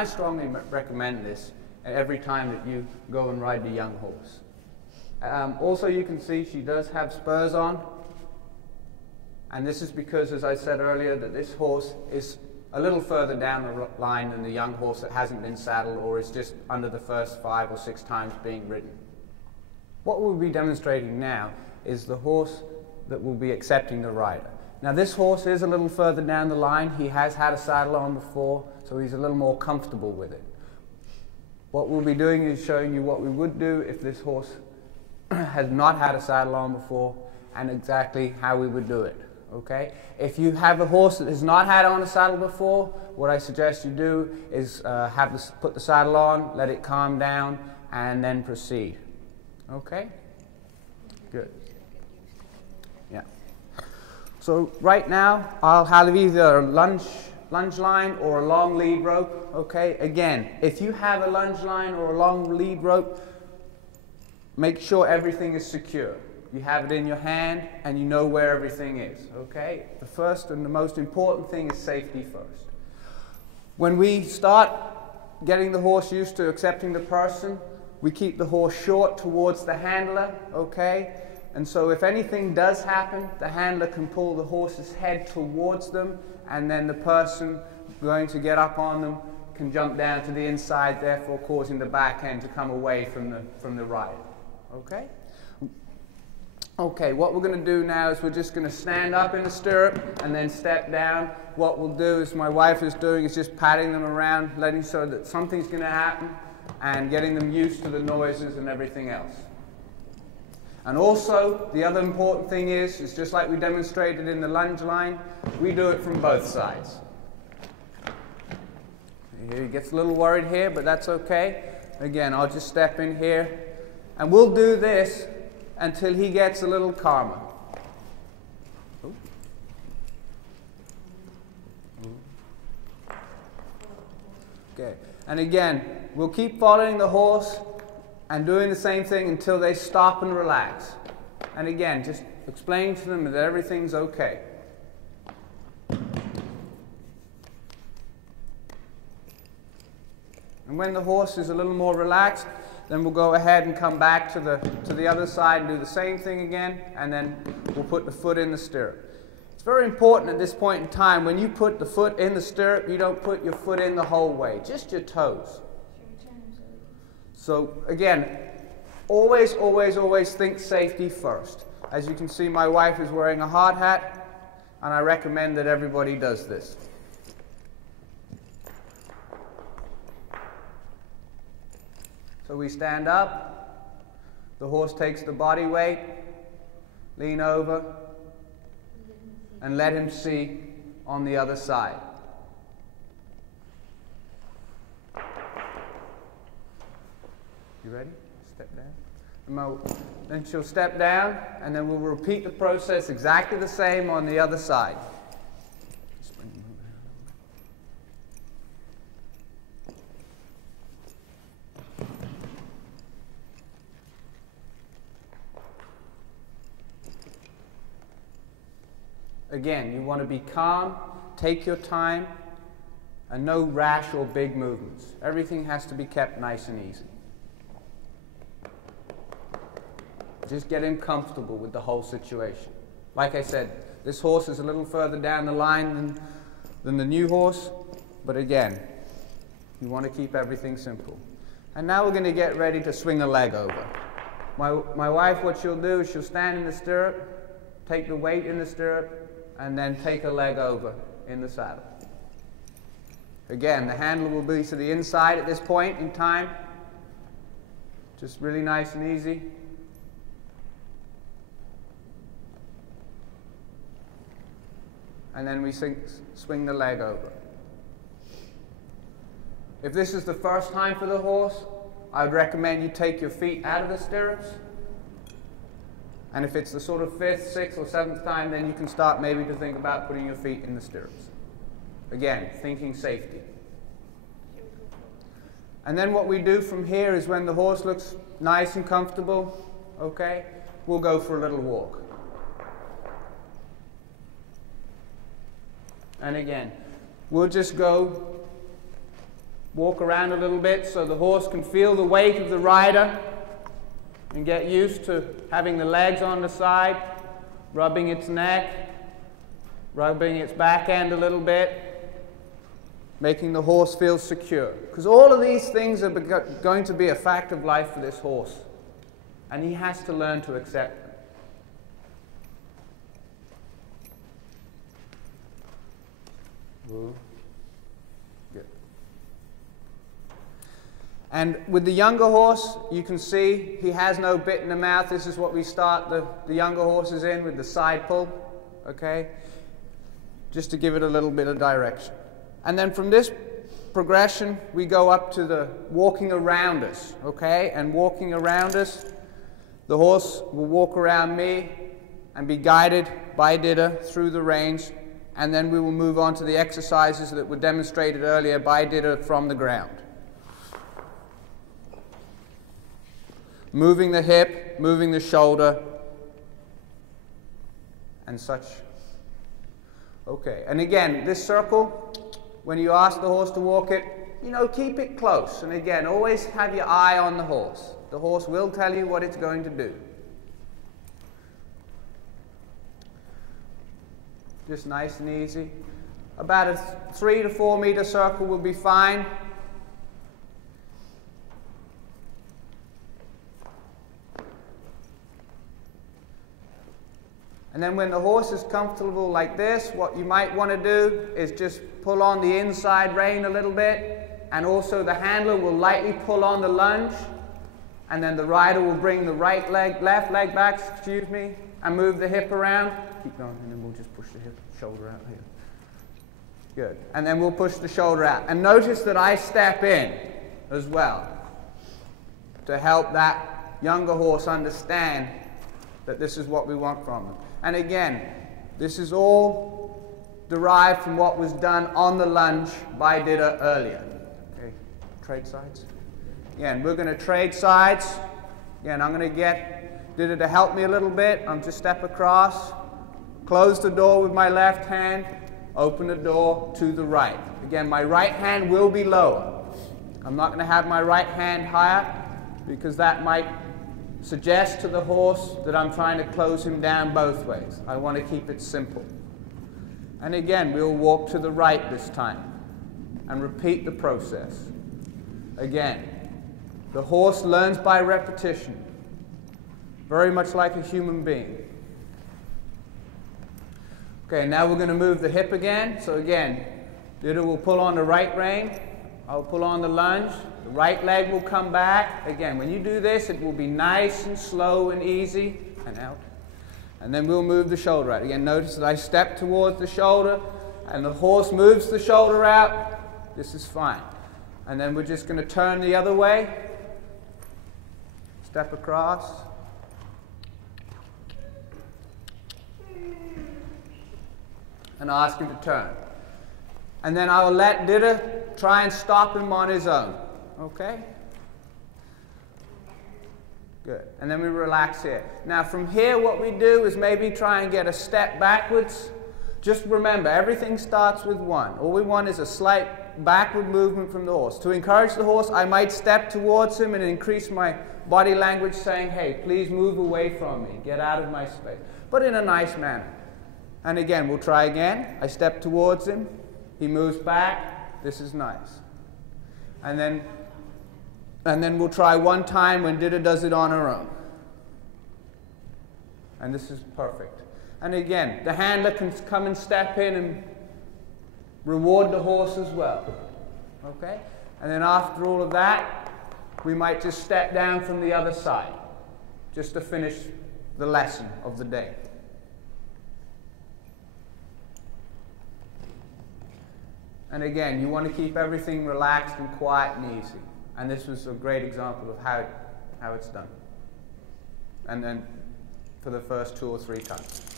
I strongly recommend this every time that you go and ride the young horse. Also, you can see she does have spurs on. And this is because, as I said earlier, that this horse is a little further down the line than the young horse that hasn't been saddled or is just under the first 5 or 6 times being ridden. What we'll be demonstrating now is the horse that will be accepting the rider. Now this horse is a little further down the line. He has had a saddle on before, so he's a little more comfortable with it. What we'll be doing is showing you what we would do if this horse has not had a saddle on before, and exactly how we would do it. Okay? If you have a horse that has not had on a saddle before, what I suggest you do is put the saddle on, let it calm down, and then proceed. Okay? Good. Yeah. So right now, I'll have either a lunge line or a long lead rope. Okay? Again, if you have a lunge line or a long lead rope, make sure everything is secure. You have it in your hand and you know where everything is, okay? The first and the most important thing is safety first. When we start getting the horse used to accepting the person, we keep the horse short towards the handler, okay? And so if anything does happen, the handler can pull the horse's head towards them, and then the person going to get up on them can jump down to the inside, therefore causing the back end to come away from the rider, okay? Okay, what we're going to do now is we're just going to stand up in the stirrup and then step down. What we'll do, as my wife is doing, is just patting them around, letting so that something's going to happen, and getting them used to the noises and everything else. And also, the other important thing is just like we demonstrated in the lunge line, we do it from both sides. He gets a little worried here, but that's okay. Again, I'll just step in here, and we'll do this until he gets a little calmer. Okay, and again, we'll keep following the horse and doing the same thing until they stop and relax. And again, just explain to them that everything's okay. And when the horse is a little more relaxed, then we'll go ahead and come back to the other side and do the same thing again, and then we'll put the foot in the stirrup. It's very important at this point in time, when you put the foot in the stirrup, you don't put your foot in the whole way, just your toes. So again, always, always, always think safety first. As you can see, my wife is wearing a hard hat, and I recommend that everybody does this. So we stand up, the horse takes the body weight, lean over, and let him see on the other side. You ready? Step down. Then she'll step down, and then we'll repeat the process exactly the same on the other side. Again, you want to be calm, take your time, and no rash or big movements. Everything has to be kept nice and easy. Just get him comfortable with the whole situation. Like I said, this horse is a little further down the line than the new horse, but again, you want to keep everything simple. And now we're going to get ready to swing a leg over. My wife, what she'll do is she'll stand in the stirrup, take the weight in the stirrup, and then take a leg over in the saddle. Again, the handle will be to the inside at this point in time. Just really nice and easy. And then we swing the leg over. If this is the first time for the horse, I would recommend you take your feet out of the stirrups. And if it's the sort of 5th, 6th, or 7th time, then you can start maybe to think about putting your feet in the stirrups. Again, thinking safety. And then what we do from here is when the horse looks nice and comfortable, okay, we'll go for a little walk. And again, we'll just go walk around a little bit so the horse can feel the weight of the rider and get used to having the legs on the side, rubbing its neck, rubbing its back end a little bit, making the horse feel secure. Because all of these things are going to be a fact of life for this horse, and he has to learn to accept them. Good. And with the younger horse, you can see he has no bit in the mouth. This is what we start the younger horses in, with the side pull, okay? Just to give it a little bit of direction. And then from this progression, we go up to the walking around us, okay? And walking around us, the horse will walk around me and be guided by Ditte through the range, and then we will move on to the exercises that were demonstrated earlier by Ditte from the ground. Moving the hip, moving the shoulder, and such. Okay, and again, this circle, when you ask the horse to walk it, you know, keep it close. And again, always have your eye on the horse. The horse will tell you what it's going to do. Just nice and easy. About a 3 to 4 meter circle will be fine. And then when the horse is comfortable like this, what you might want to do is just pull on the inside rein a little bit, and also the handler will lightly pull on the lunge, and then the rider will bring the left leg back, and move the hip around. Keep going, and then we'll just push the shoulder out here. Good. And then we'll push the shoulder out. And notice that I step in as well to help that younger horse understand that this is what we want from them. And again, this is all derived from what was done on the lunge by Ditte earlier. Okay, trade sides. Again, we're going to trade sides. Again, I'm going to get Ditte to help me a little bit. I'm just step across, close the door with my left hand, open the door to the right. Again, my right hand will be lower. I'm not going to have my right hand higher, because that might suggest to the horse that I'm trying to close him down both ways. I want to keep it simple. And again, we'll walk to the right this time and repeat the process. Again, the horse learns by repetition, very much like a human being. Okay, now we're going to move the hip again. So again, Ditte will pull on the right rein. I'll pull on the lunge. The right leg will come back. Again, when you do this, it will be nice and slow and easy, and out. And then we'll move the shoulder out. Again, notice that I step towards the shoulder, and the horse moves the shoulder out. This is fine. And then we're just going to turn the other way. Step across. And ask him to turn. And then I will let Ditte try and stop him on his own. Okay? Good. And then we relax here. Now from here, what we do is maybe try and get a step backwards. Just remember, everything starts with one. All we want is a slight backward movement from the horse. To encourage the horse, I might step towards him and increase my body language, saying, hey, please move away from me. Get out of my space. But in a nice manner. And again, we'll try again. I step towards him. He moves back. This is nice. And then we'll try one time when Ditte does it on her own. And this is perfect. And again, the handler can come and step in and reward the horse as well. Okay? And then after all of that, we might just step down from the other side, just to finish the lesson of the day. And again, you want to keep everything relaxed and quiet and easy. And this was a great example of how it's done. And then for the first 2 or 3 times.